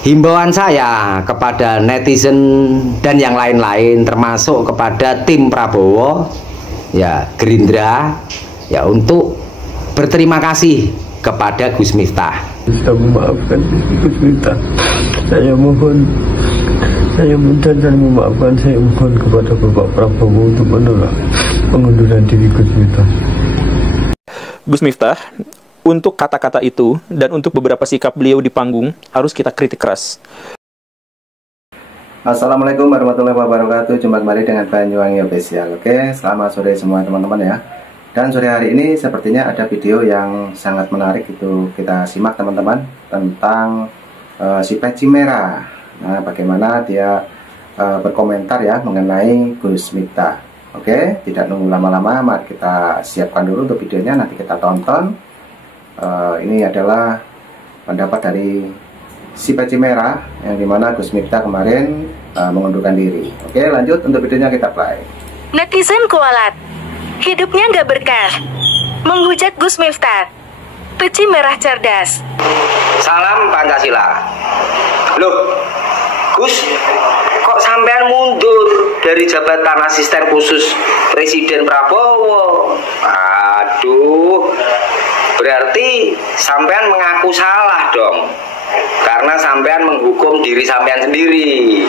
Himbauan saya kepada netizen dan yang lain-lain, termasuk kepada tim Prabowo, ya Gerindra, ya untuk berterima kasih kepada Gus Miftah. Bisa memaafkan Gus Miftah. Saya mohon, saya minta dan memaafkan, saya mohon kepada Bapak Prabowo untuk menolak pengunduran diri Gus Miftah. Gus Miftah, untuk kata-kata itu dan untuk beberapa sikap beliau di panggung harus kita kritik keras. Assalamualaikum warahmatullahi wabarakatuh. Jumpa kembali dengan Banyuwangi Official. Oke, selamat sore semua teman-teman ya. Dan sore hari ini sepertinya ada video yang sangat menarik, itu kita simak teman-teman, tentang si peci merah. Nah, bagaimana dia berkomentar ya mengenai Gus Miftah. Oke, tidak nunggu lama-lama, mari kita siapkan dulu untuk videonya, nanti kita tonton. Ini adalah pendapat dari si peci merah yang dimana Gus Miftah kemarin mengundurkan diri. Oke, lanjut untuk videonya, kita play. Netizen kualat, hidupnya nggak berkah, menghujat Gus Miftah. Peci merah cerdas. Salam Pancasila. Loh, Gus, kok sampean mundur dari jabatan asisten khusus Presiden Prabowo? Aduh, berarti sampean mengaku salah dong, karena sampean menghukum diri sampean sendiri.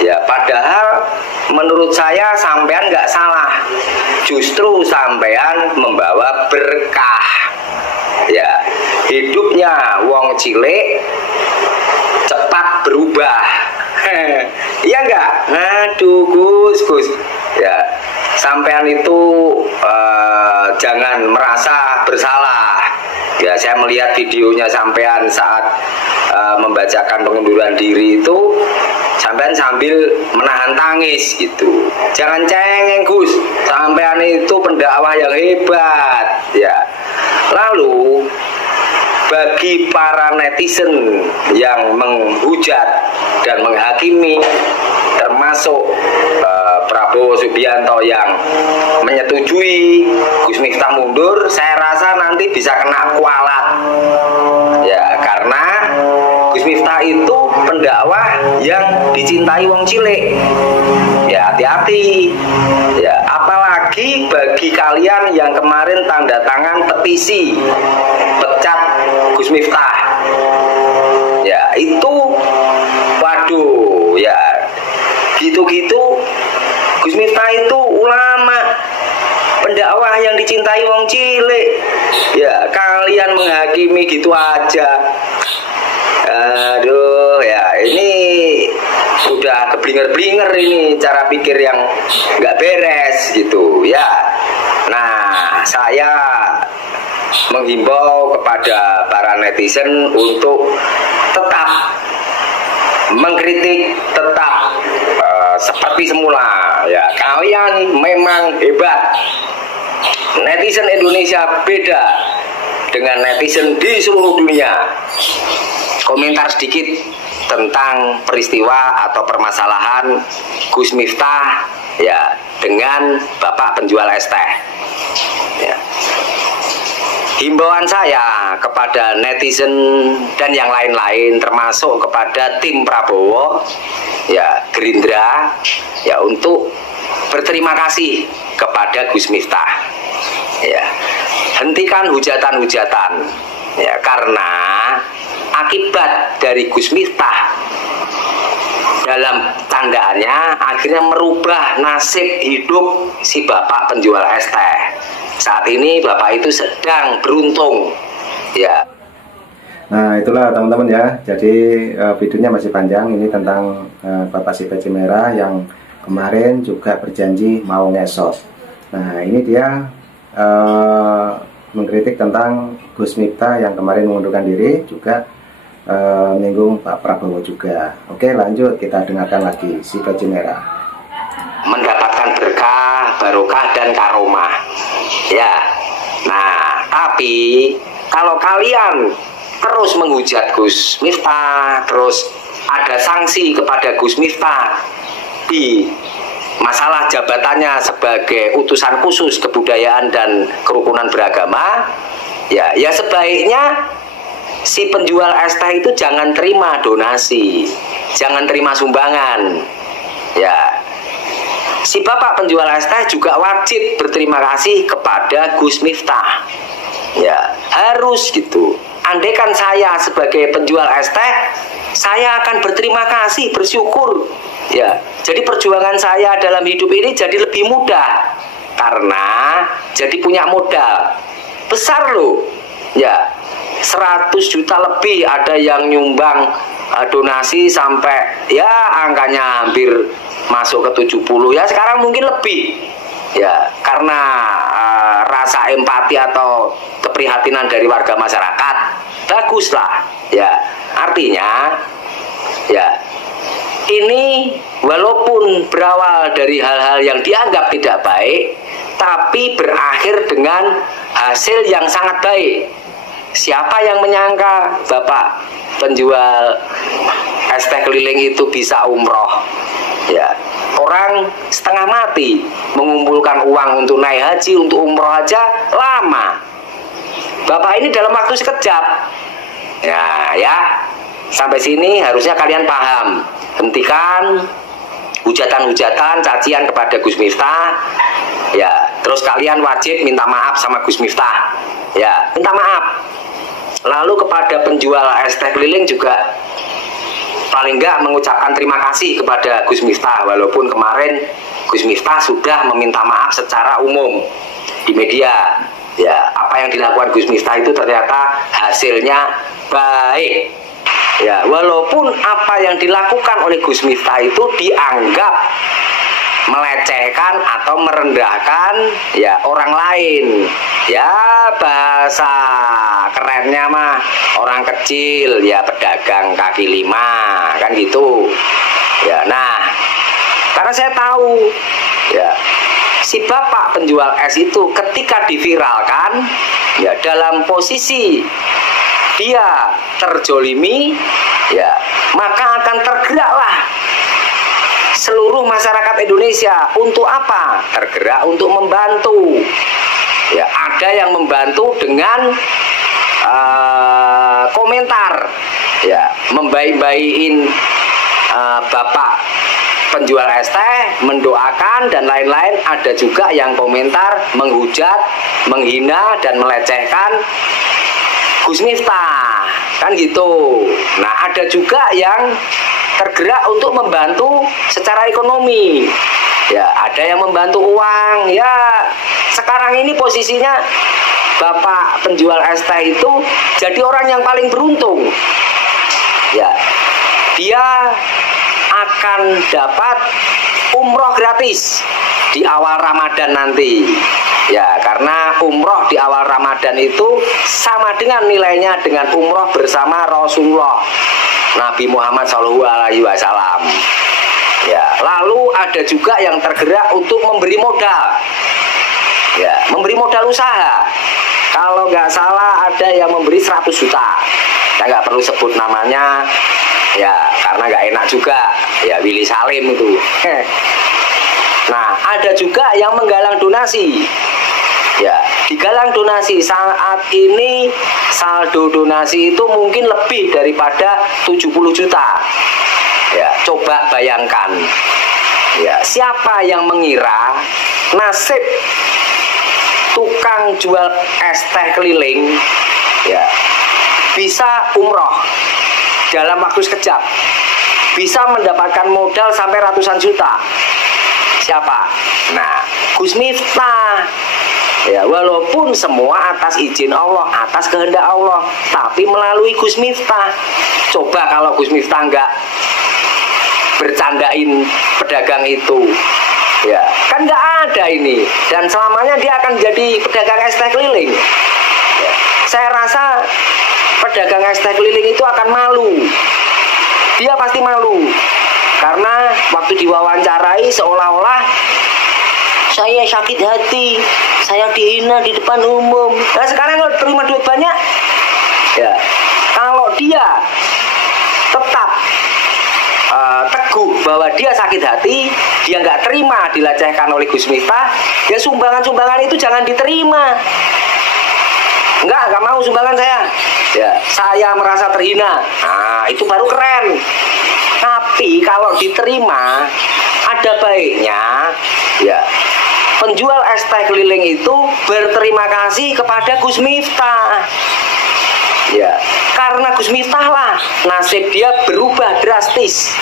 Ya, padahal menurut saya sampean nggak salah, justru sampean membawa berkah. Ya, hidupnya wong cilik cepat berubah. Iya enggak? Aduh Gus, ya sampean itu jangan merasa bersalah. Ya, saya melihat videonya sampean saat membacakan pengunduran diri itu, sampean sambil menahan tangis gitu. Jangan cengeng Gus, sampean itu pendakwah yang hebat ya. Lalu bagi para netizen yang menghujat dan menghakimi, termasuk Prabowo Subianto yang menyetujui Gus Miftah mundur, saya rasa nanti bisa kena kualat ya, karena Gus Miftah itu pendakwah yang dicintai wong cilik. Ya, hati-hati ya, apalagi bagi kalian yang kemarin tanda tangan petisi pecat Gus Miftah. Ya, itu waduh ya, gitu-gitu Gus Miftah itu ulama, pendakwah yang dicintai wong cilik. Ya, kalian menghakimi gitu aja. Aduh ya, ini udah keblinger-blinger ini cara pikir yang nggak beres gitu ya. Nah, saya menghimbau kepada para netizen untuk tetap mengkritik, tetap seperti semula ya. Kalian memang hebat. Netizen Indonesia beda dengan netizen di seluruh dunia. Komentar sedikit tentang peristiwa atau permasalahan Gus Miftah ya dengan Bapak penjual es teh ya. Himbauan saya kepada netizen dan yang lain-lain, termasuk kepada tim Prabowo, ya Gerindra, ya untuk berterima kasih kepada Gus Miftah. Ya, hentikan hujatan-hujatan, ya, karena akibat dari Gus Miftah dalam tandaannya akhirnya merubah nasib hidup si Bapak penjual es teh. Saat ini Bapak itu sedang beruntung ya. Nah, itulah teman-teman ya. Jadi videonya masih panjang, ini tentang Bapak si peci merah yang kemarin juga berjanji mau ngesot. Nah, ini dia mengkritik tentang Gus Miftah yang kemarin mengundurkan diri, juga menyinggung Pak Prabowo juga. Oke, lanjut kita dengarkan lagi si peci merah. Mendapatkan berkah, barokah dan karomah ya. Nah, tapi kalau kalian terus menghujat Gus Miftah, terus ada sanksi kepada Gus Miftah di masalah jabatannya sebagai utusan khusus kebudayaan dan kerukunan beragama, ya sebaiknya si penjual es teh itu jangan terima donasi, jangan terima sumbangan. Ya, si bapak penjual es teh juga wajib berterima kasih kepada Gus Miftah. Ya, harus gitu. Andaikan saya sebagai penjual es teh, saya akan berterima kasih, bersyukur. Ya, jadi perjuangan saya dalam hidup ini jadi lebih mudah karena jadi punya modal besar loh. Ya, 100 juta lebih ada yang nyumbang donasi sampai ya angkanya hampir masuk ke 70 ya, sekarang mungkin lebih. Ya, karena rasa empati atau keprihatinan dari warga masyarakat, baguslah. Ya, artinya ya ini walaupun berawal dari hal-hal yang dianggap tidak baik, tapi berakhir dengan hasil yang sangat baik. Siapa yang menyangka bapak penjual es teh keliling itu bisa umroh? Ya, orang setengah mati mengumpulkan uang untuk naik haji, untuk umroh aja lama. Bapak ini dalam waktu sekejap. Ya, sampai sini harusnya kalian paham. Hentikan hujatan-hujatan, cacian kepada Gus Miftah. Ya, terus kalian wajib minta maaf sama Gus Miftah. Ya, minta maaf. Lalu kepada penjual es teh keliling juga paling enggak mengucapkan terima kasih kepada Gus Miftah, walaupun kemarin Gus Miftah sudah meminta maaf secara umum di media. Ya, apa yang dilakukan Gus Miftah itu ternyata hasilnya baik. Ya, walaupun apa yang dilakukan oleh Gus Miftah itu dianggap melecehkan atau merendahkan ya orang lain. Ya, bahasa kerennya mah orang kecil, ya pedagang kaki lima, kan gitu. Ya, nah, karena saya tahu ya si bapak penjual es itu ketika diviralkan ya dalam posisi dia terjolimi, ya maka akan tergeraklah seluruh masyarakat Indonesia. Untuk apa? Tergerak untuk membantu. Ya, ada yang membantu dengan komentar, ya membaik-baikin bapak penjual es teh, mendoakan dan lain-lain. Ada juga yang komentar menghujat, menghina dan melecehkan Gus Miftah, kan gitu. Nah, ada juga yang tergerak untuk membantu secara ekonomi. Ya, ada yang membantu uang. Ya, sekarang ini posisinya bapak penjual es teh itu jadi orang yang paling beruntung. Ya, dia akan dapat umroh gratis di awal Ramadan nanti. Ya, karena umroh di awal Ramadan itu sama dengan nilainya dengan umroh bersama Rasulullah Nabi Muhammad SAW. Ya, lalu ada juga yang tergerak untuk memberi modal. Ya, memberi modal usaha. Kalau nggak salah ada yang memberi 100 juta. Saya nggak perlu sebut namanya. Ya, karena nggak enak juga. Ya, Willy Salim itu. Nah, ada juga yang menggalang donasi. Ya, digalang donasi. Saat ini saldo donasi itu mungkin lebih daripada 70 juta. Ya, coba bayangkan. Ya, siapa yang mengira nasib tukang jual es teh keliling ya bisa umroh dalam waktu sekejap, bisa mendapatkan modal sampai ratusan juta? Siapa? Nah, Gus Miftah. Ya, walaupun semua atas izin Allah, atas kehendak Allah, tapi melalui Gus Miftah. Coba kalau Gus Miftah nggak bercandain pedagang itu, ya kan nggak ada ini, dan selamanya dia akan jadi pedagang es teh keliling. Ya, saya rasa pedagang es teh keliling itu akan malu. Dia pasti malu karena waktu diwawancarai seolah-olah saya sakit hati, saya dihina di depan umum. Nah, sekarang kalau terima duit banyak, ya kalau dia tetap teguh bahwa dia sakit hati, dia nggak terima dilecehkan oleh Gus Miftah, ya sumbangan-sumbangan itu jangan diterima. Nggak mau sumbangan saya. ya saya merasa terhina. Nah, itu baru keren. Tapi kalau diterima, ada baiknya ya penjual es teh keliling itu berterima kasih kepada Gus Miftah. Ya, karena Gus Miftah lah nasib dia berubah drastis.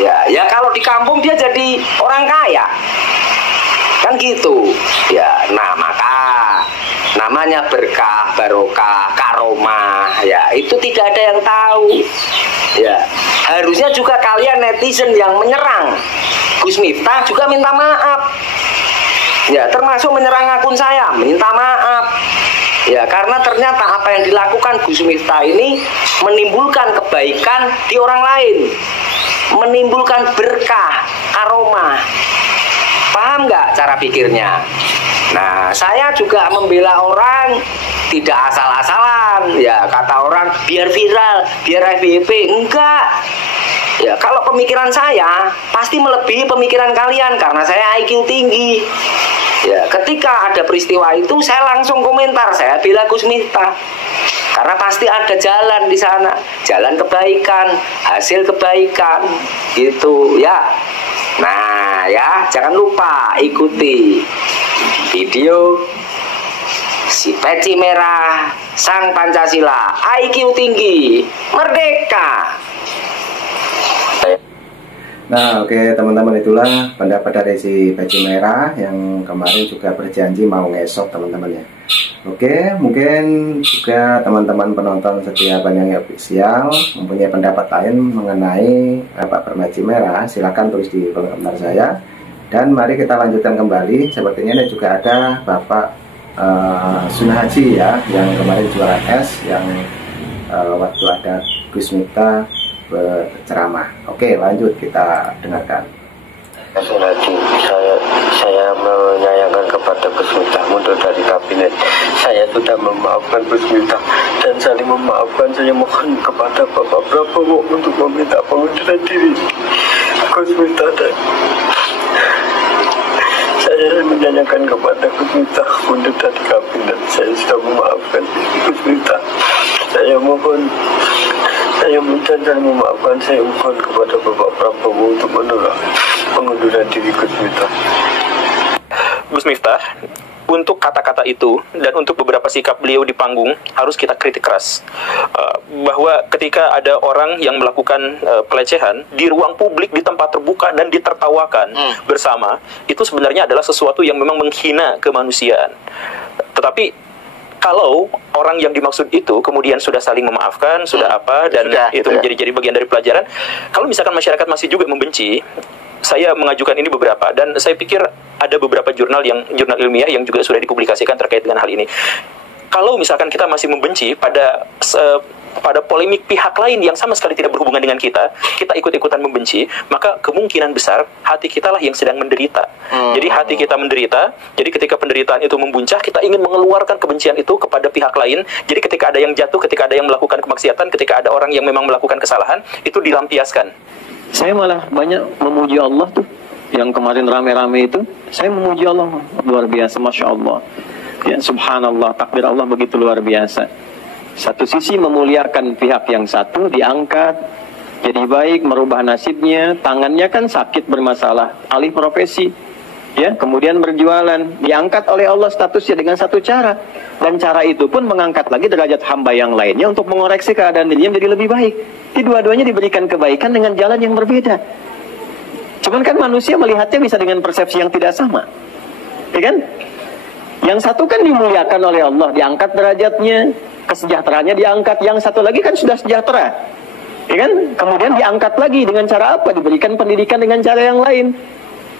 Ya kalau di kampung dia jadi orang kaya. Kan gitu. Ya, nah maka namanya berkah, barokah, karomah. Ya, itu tidak ada yang tahu. Ya, harusnya juga kalian netizen yang menyerang Gus Miftah juga minta maaf. Ya, termasuk menyerang akun saya, minta maaf. Ya, karena ternyata apa yang dilakukan Gus Miftah ini menimbulkan kebaikan di orang lain, menimbulkan berkah, karomah. Paham nggak cara pikirnya? Nah, saya juga membela orang tidak asal-asalan. Ya, kata orang biar viral, biar FYP. Enggak. Ya, kalau pemikiran saya pasti melebihi pemikiran kalian karena saya IQ tinggi. Ya, ketika ada peristiwa itu saya langsung komentar, saya bela Gus Miftah. Karena pasti ada jalan di sana, jalan kebaikan, hasil kebaikan, gitu ya. Nah ya, jangan lupa ikuti video si peci merah sang Pancasila, IQ tinggi, merdeka. Nah oke teman-teman, itulah pendapat dari si peci merah yang kemarin juga berjanji mau ngesot teman-teman ya. Oke, mungkin juga teman-teman penonton setia Banyuwangi Official mempunyai pendapat lain mengenai Pak Berpeci Merah, silahkan tulis di kolom komentar saya. Dan mari kita lanjutkan kembali. Sepertinya ini juga ada Bapak Sunnah Haji ya, yang kemarin jualan es yang waktu ada Gus Miftah berceramah. Oke, lanjut kita dengarkan. Haji, saya menyayangkan kepada Gus Miftah mundur dari kabinet. Saya sudah memaafkan Gus Miftah dan saling memaafkan. Saya mohon kepada Bapak Prabowo untuk meminta pengunduran diri Gus Miftah. Dan saya menyayangkan kepada Gus Miftah mundur dari kabinet. Saya sudah memaafkan Gus Miftah. Saya mohon, saya minta dan memaafkan. Saya mohon kepada Bapak Prabowo untuk menolak pengunduran diri Gus Miftah. Gus Miftah, untuk kata-kata itu dan untuk beberapa sikap beliau di panggung harus kita kritik keras. Bahwa ketika ada orang yang melakukan pelecehan di ruang publik, di tempat terbuka dan ditertawakan bersama, itu sebenarnya adalah sesuatu yang memang menghina kemanusiaan. Tetapi kalau orang yang dimaksud itu kemudian sudah saling memaafkan, sudah apa, dan itu menjadi bagian dari pelajaran. Kalau misalkan masyarakat masih juga membenci, saya mengajukan ini beberapa, dan saya pikir ada beberapa jurnal ilmiah yang juga sudah dipublikasikan terkait dengan hal ini. Kalau misalkan kita masih membenci pada polemik pihak lain yang sama sekali tidak berhubungan dengan kita ikut-ikutan membenci, maka kemungkinan besar hati kita lah yang sedang menderita. Jadi hati kita menderita, jadi ketika penderitaan itu membuncah, kita ingin mengeluarkan kebencian itu kepada pihak lain. Jadi ketika ada yang jatuh, ketika ada yang melakukan kemaksiatan, ketika ada orang yang memang melakukan kesalahan, itu dilampiaskan. Saya malah banyak memuji Allah tuh. Yang kemarin rame-rame itu, saya memuji Allah luar biasa, Masya Allah. Ya, subhanallah, takbir Allah begitu luar biasa. Satu sisi memuliakan pihak yang satu, diangkat, jadi baik, merubah nasibnya. Tangannya kan sakit, bermasalah, alih profesi, ya, kemudian berjualan, diangkat oleh Allah statusnya dengan satu cara. Dan cara itu pun mengangkat lagi derajat hamba yang lainnya untuk mengoreksi keadaan dirinya menjadi lebih baik. Di dua-duanya diberikan kebaikan dengan jalan yang berbeda. Cuman kan manusia melihatnya bisa dengan persepsi yang tidak sama, ya kan? Yang satu kan dimuliakan oleh Allah, diangkat derajatnya, kesejahteraannya diangkat. Yang satu lagi kan sudah sejahtera, ya kan? Kemudian diangkat lagi dengan cara apa? Diberikan pendidikan dengan cara yang lain,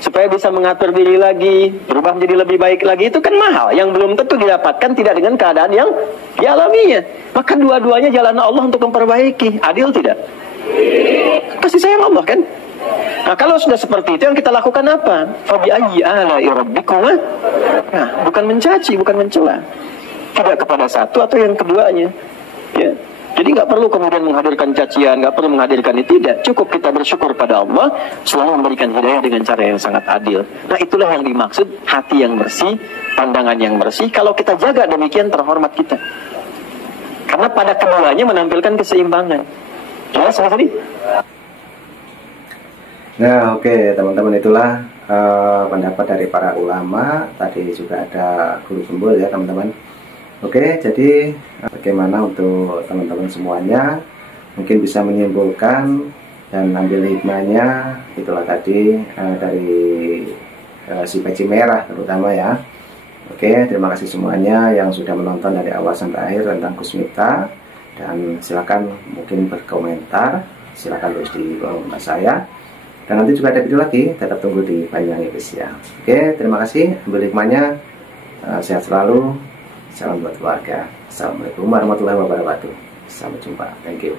supaya bisa mengatur diri lagi, berubah menjadi lebih baik lagi. Itu kan mahal, yang belum tentu didapatkan tidak dengan keadaan yang dialaminya. Maka dua-duanya jalan Allah untuk memperbaiki. Adil tidak? Pasti sayang Allah kan? Nah kalau sudah seperti itu, yang kita lakukan apa? Fabi'ayyi ala'i rabbikuma. Nah, bukan mencaci, bukan mencela. Tidak kepada satu atau yang keduanya, ya. Jadi nggak perlu kemudian menghadirkan cacian, nggak perlu menghadirkan itu, tidak. Cukup kita bersyukur pada Allah selalu memberikan hidayah dengan cara yang sangat adil. Nah itulah yang dimaksud hati yang bersih, pandangan yang bersih. Kalau kita jaga demikian, terhormat kita. Karena pada keduanya menampilkan keseimbangan. Jelas Mas Adi? Nah, oke teman-teman, itulah pendapat dari para ulama. Tadi juga ada guru gembul ya teman-teman. Oke, jadi bagaimana untuk teman-teman semuanya mungkin bisa menyimpulkan dan ambil hikmahnya. Itulah tadi dari si peci merah terutama ya. Oke, terima kasih semuanya yang sudah menonton dari awal sampai akhir tentang Gus Miftah. Dan silakan mungkin berkomentar, silakan tulis di kolom komentar saya. Dan nanti juga ada video lagi, tetap tunggu di Banyuwangi Official. Oke, terima kasih, ambil hikmahnya, sehat selalu, salam buat keluarga. Assalamualaikum warahmatullahi wabarakatuh. Sampai jumpa, thank you.